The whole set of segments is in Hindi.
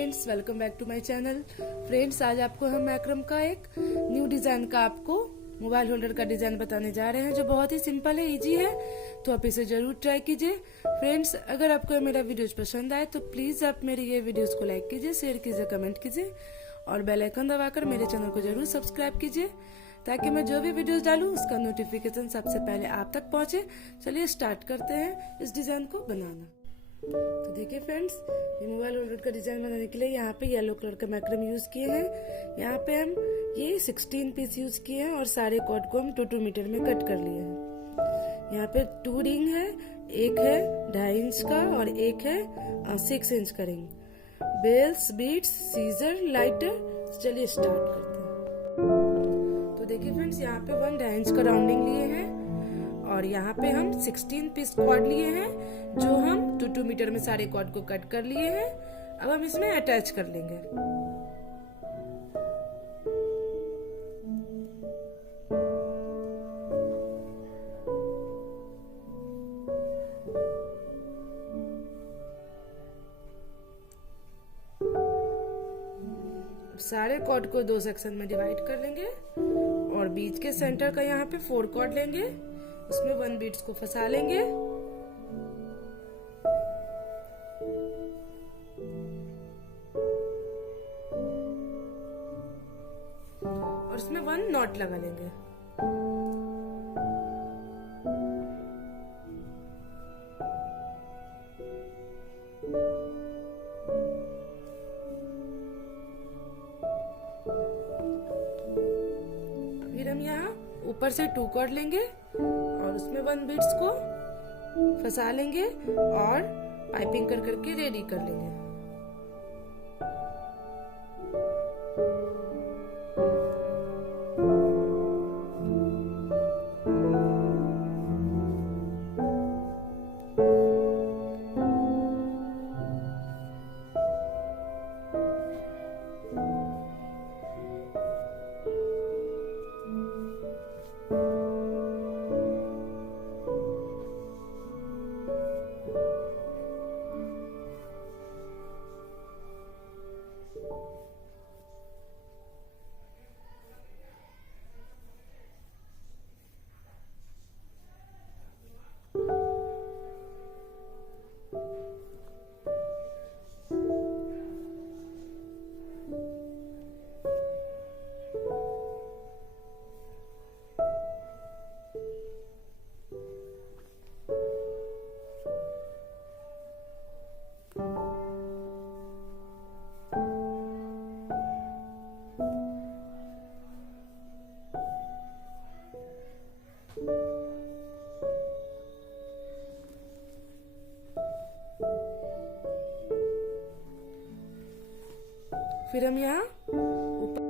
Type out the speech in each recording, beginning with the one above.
Friends, welcome back to my channel. Friends, आज आपको हम मैक्रम का एक न्यू डिजाइन का आपको मोबाइल होल्डर का डिजाइन बताने जा रहे हैं, जो बहुत ही सिंपल है, इजी है। तो आप इसे जरूर ट्राई कीजिए। फ्रेंड्स, अगर आपको मेरा वीडियोज पसंद आए तो प्लीज आप मेरे ये वीडियोज को लाइक कीजिए, शेयर कीजिए, कमेंट कीजिए और बेल आइकन दबाकर मेरे चैनल को जरूर सब्सक्राइब कीजिए, ताकि मैं जो भी वीडियोस डालूं उसका नोटिफिकेशन सबसे पहले आप तक पहुंचे। चलिए स्टार्ट करते हैं इस डिजाइन को बनाना। तो देखिए फ्रेंड्स, ये मोबाइल होल्डर का डिजाइन बनाने के लिए यहाँ पे येलो कलर का मैक्रम यूज किए हैं। यहाँ पे हम ये 16 पीस यूज किए हैं और सारे कॉर्ड को हम 2-2 मीटर में कट कर लिए हैं। यहाँ पे 2 रिंग है, एक है 2.5 इंच का और एक है 6 इंच का ring. Bells, beads, scissor, lighter. चलिए स्टार्ट करते हैं। तो देखिए फ्रेंड्स, यहाँ पे 1.5 इंच का राउंडिंग लिए हैं और यहाँ पे हम 16 पीस कॉर्ड लिए हैं, जो हम 2-2 मीटर में सारे कॉर्ड को कट कर लिए हैं। अब हम इसमें अटैच कर लेंगे। सारे कॉर्ड को 2 सेक्शन में डिवाइड कर लेंगे और बीच के सेंटर का यहाँ पे 4 कॉर्ड लेंगे, उसमें 1 बीट्स को फंसा लेंगे और उसमें 1 नॉट लगा लेंगे। फिर हम यहाँ ऊपर से 2 कॉर्ड लेंगे और उसमें 1 बीट्स को फंसा लेंगे और पाइपिंग कर करके रेडी कर लेंगे। फिर हम यहाँ ऊपर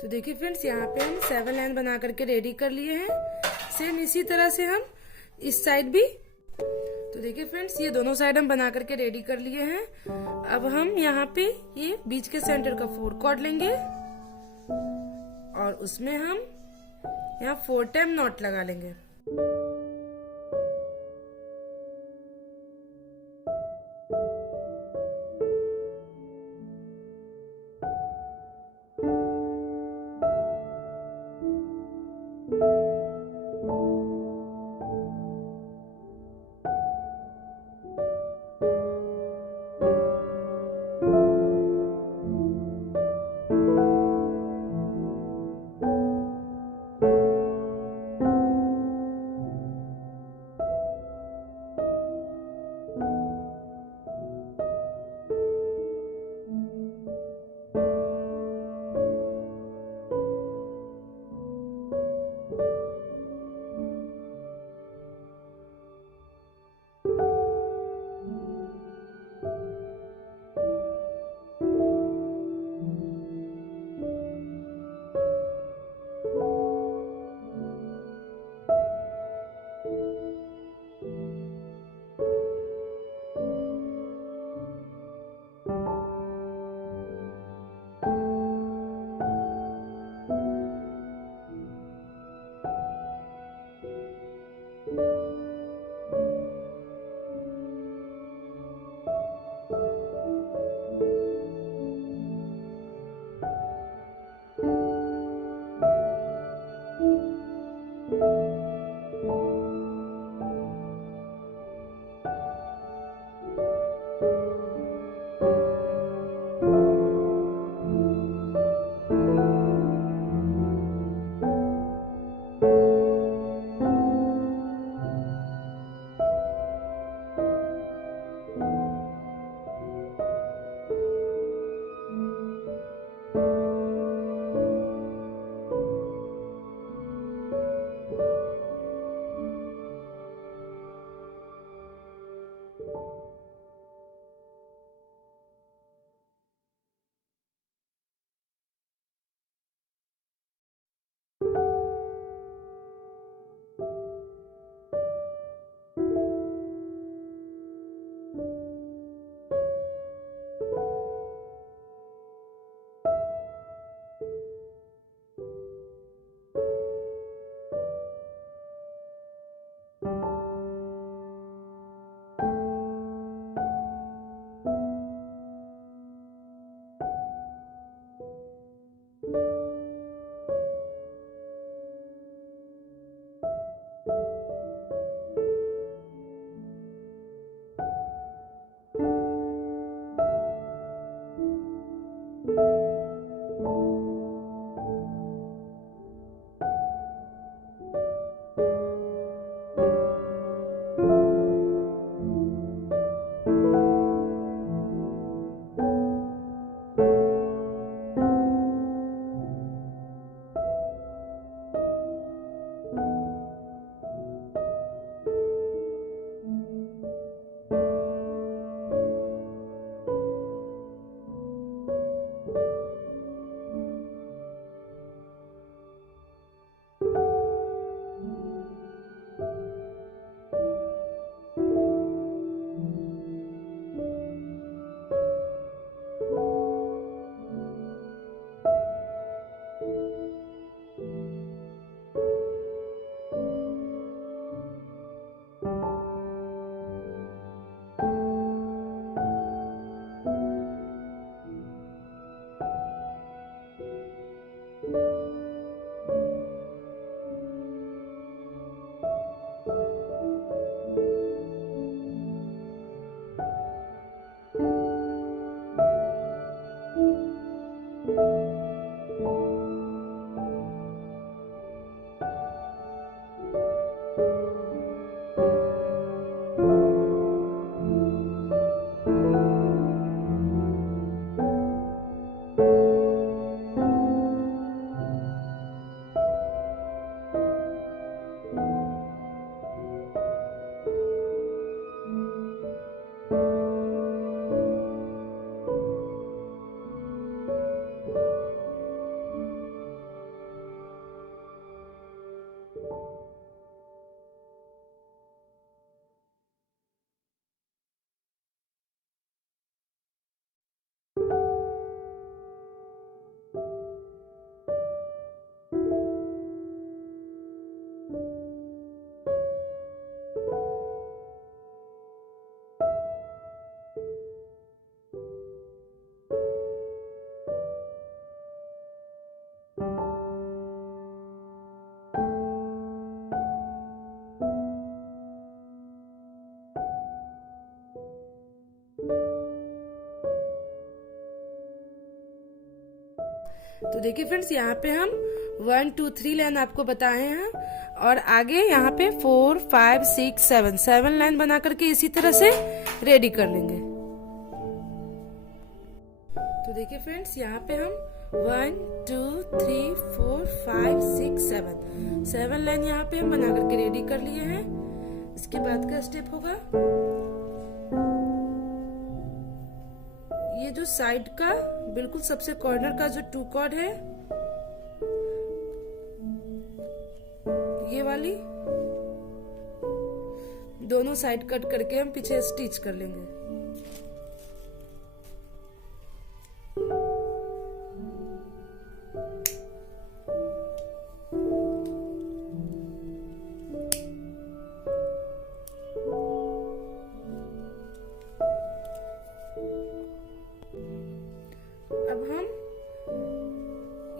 तो देखिए फ्रेंड्स, यहाँ पे हम 7 लाइन बना करके रेडी कर लिए हैं। सेम इसी तरह से हम इस साइड भी। तो देखिए फ्रेंड्स, ये दोनों साइड हम बना करके रेडी कर लिए हैं। अब हम यहाँ पे ये बीच के सेंटर का 4 कॉर्ड लेंगे और उसमें हम यहाँ 4 टाइम नॉट लगा लेंगे। तो देखिए फ्रेंड्स, यहाँ पे हम 1 2 3 लाइन आपको बताए हैं और आगे यहाँ पे 4 5 6 7 लाइन बना करके इसी तरह से रेडी कर लेंगे। तो देखिए फ्रेंड्स, यहाँ पे हम 1 2 3 4 5 6 7 लाइन यहाँ पे हम बना करके रेडी कर लिए हैं। इसके बाद का स्टेप होगा, ये जो साइड का बिल्कुल सबसे कॉर्नर का जो 2 कॉर्ड है, ये वाली दोनों साइड कट करके हम पीछे स्टिच कर लेंगे। अब हम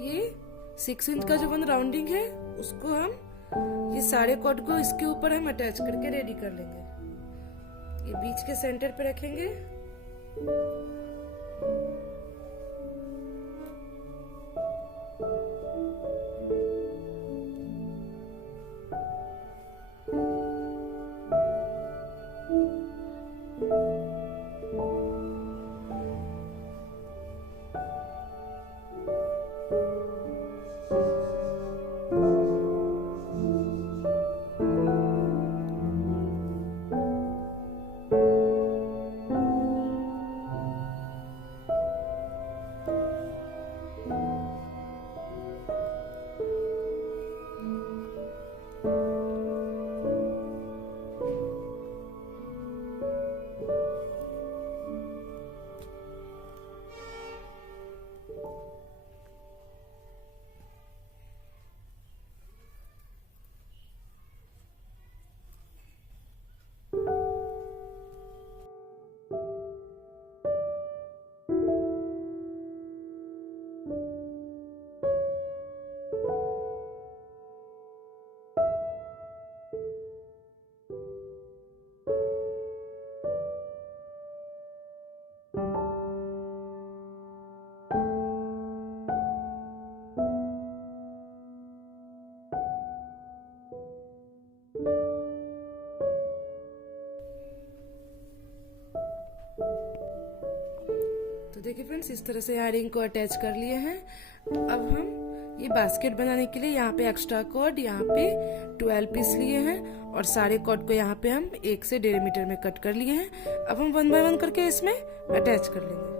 ये 6 इंच का जो 1 राउंडिंग है उसको हम ये सारे कॉर्ड को इसके ऊपर हम अटैच करके रेडी कर लेंगे। ये बीच के सेंटर पे रखेंगे। तो देखिए फ्रेंड्स, इस तरह से यहाँ रिंग को अटैच कर लिए हैं। अब हम ये बास्केट बनाने के लिए यहाँ पे एक्स्ट्रा कॉर्ड यहाँ पे 12 पीस लिए हैं और सारे कॉर्ड को यहाँ पे हम 1 से 1.5 मीटर में कट कर लिए हैं। अब हम 1 बाय 1 करके इसमें अटैच कर लेंगे।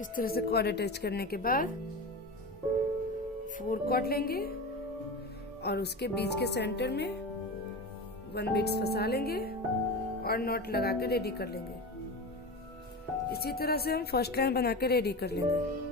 इस तरह से कॉर्ड अटैच करने के बाद 4 कॉर्ड लेंगे और उसके बीच के सेंटर में 1 बीट्स फंसा लेंगे और नॉट लगा के रेडी कर लेंगे। इसी तरह से हम फर्स्ट लाइन बना के रेडी कर लेंगे।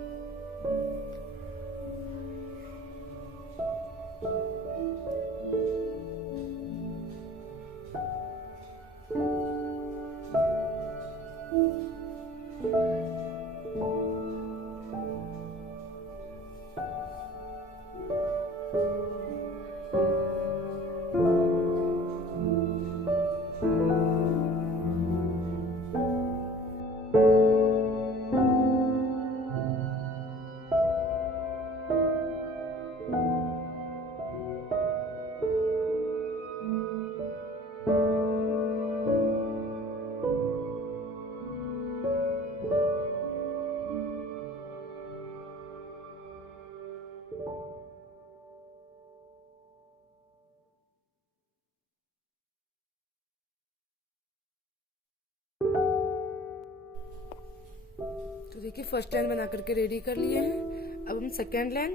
तो देखिए फर्स्ट लाइन बना करके रेडी कर लिए हैं। अब हम सेकेंड लाइन,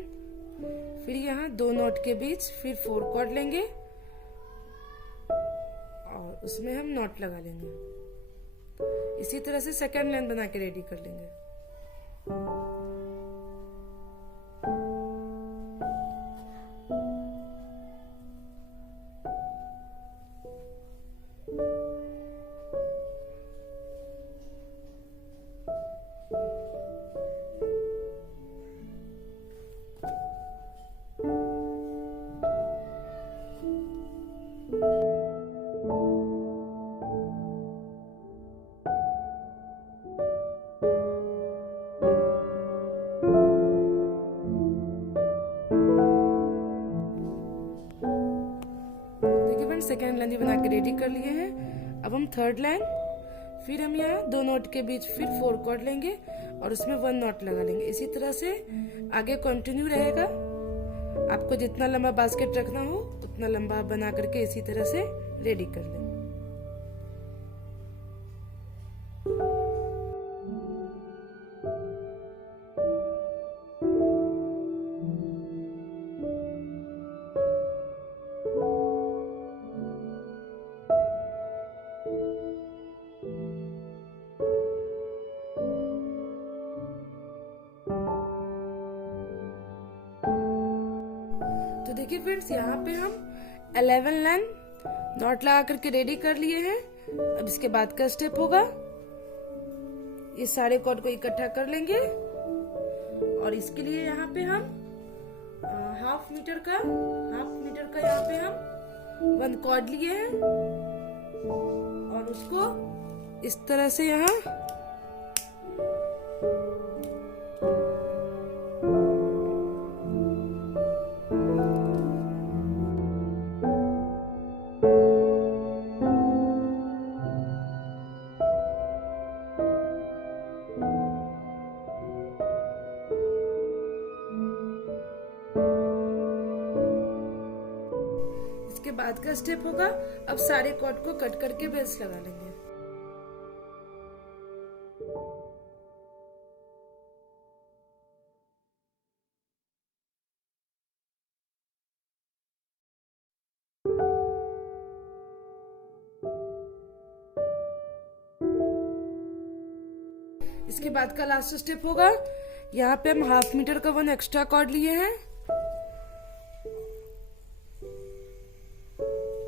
फिर यहाँ 2 नॉट के बीच फिर 4 कॉर्ड लेंगे और और उसमें हम नॉट लगा लेंगे। इसी तरह से सेकेंड लाइन बना के रेडी कर लेंगे। सेकेंड लाइन भी बना के रेडी कर लिए हैं। अब हम थर्ड लाइन, फिर हम यहाँ 2 नोट के बीच फिर 4 कॉर्ड लेंगे और उसमें 1 नॉट लगा लेंगे। इसी तरह से आगे कंटिन्यू रहेगा। आपको जितना लंबा बास्केट रखना हो उतना लंबा बना करके इसी तरह से रेडी कर लें। तो देखिए फ्रेंड्स, यहाँ पे हम 11 लाइन नॉट लगा करके रेडी कर लिए हैं। अब इसके बाद का स्टेप होगा, ये सारे कॉर्ड को इकट्ठा कर लेंगे और इसके लिए यहाँ पे हम हाफ मीटर का यहाँ पे हम 1 कॉर्ड लिए हैं और उसको इस तरह से यहाँ के बाद का स्टेप होगा, अब सारे कॉर्ड को कट करके बेल्स लगा लेंगे। इसके बाद का लास्ट स्टेप होगा, यहाँ पे हम हाफ मीटर का 1 एक्स्ट्रा कॉर्ड लिए हैं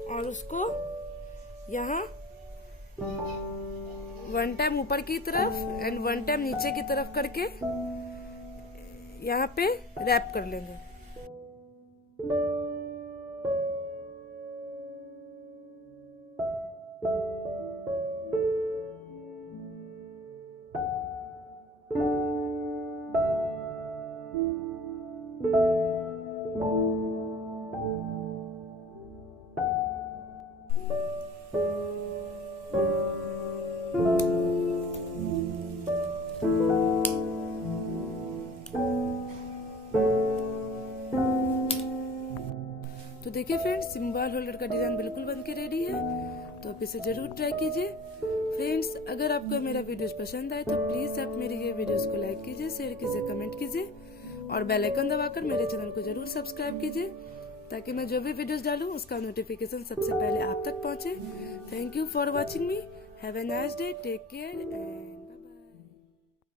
और उसको यहाँ 1 टाइम ऊपर की तरफ एंड 1 टाइम नीचे की तरफ करके यहाँ पे रैप कर लेंगे। तो देखिए फ्रेंड्स, सिंबल होल्डर का डिजाइन बिल्कुल बन के रेडी है, तो आप इसे जरूर ट्राई कीजिए। फ्रेंड्स, अगर आपको मेरा वीडियोस पसंद आए तो प्लीज आप मेरे ये वीडियोस को लाइक कीजिए, शेयर कीजिए, कमेंट कीजिए और बेल आइकन दबाकर मेरे चैनल को जरूर सब्सक्राइब कीजिए ताकि मैं जो भी वीडियोस डालूं उसका नोटिफिकेशन सबसे पहले आप तक पहुंचे। Thank you for watching me. Have a nice day, take care and